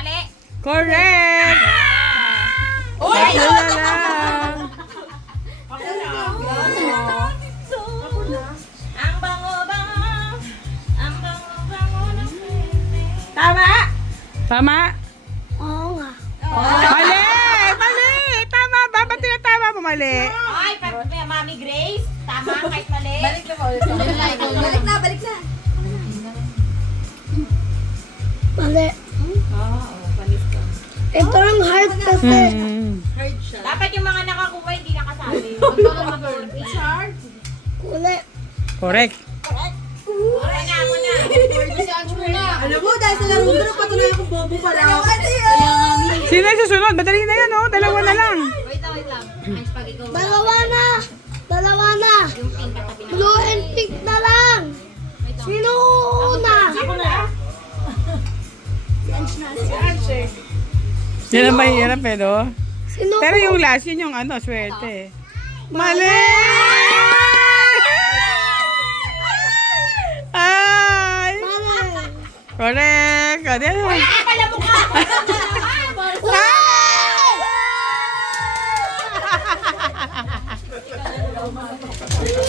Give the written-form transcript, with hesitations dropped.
Mali. Correct! Uy! Tatlo na lang. Ang bango-bango. Ang bango-bango ng pwede. Tama! Tama? Oo nga. Mali! Mali! Tama ba? Ba't tinatama mo mali? Ay, Mami Grace. Tama kahit mali. Balik na ulit. Balik na, balik na. Mali. Oo, panis ka. Ito ang hard kasi. Hard siya. Dapat yung mga nakakuha hindi nakasali. It's hard. Uli. Correct. Wala na ako na. Alam mo, dahil sa laro ko, patuloy akong bobo pala. Sino yung susunod? Madali na yan, oh. Dalawa na lang. Wait lang. Ay, pag ikaw. Dalawa na. Dalawa na. Yung pink katabi na. Blue and pink na lang. Sino una? Ako na. Yan ang mahirap eh, no? Sino Pero yung last, yun yung ano, swerte. Mali! Ay! Mali. Correct! Ano yan? Akala mo ka.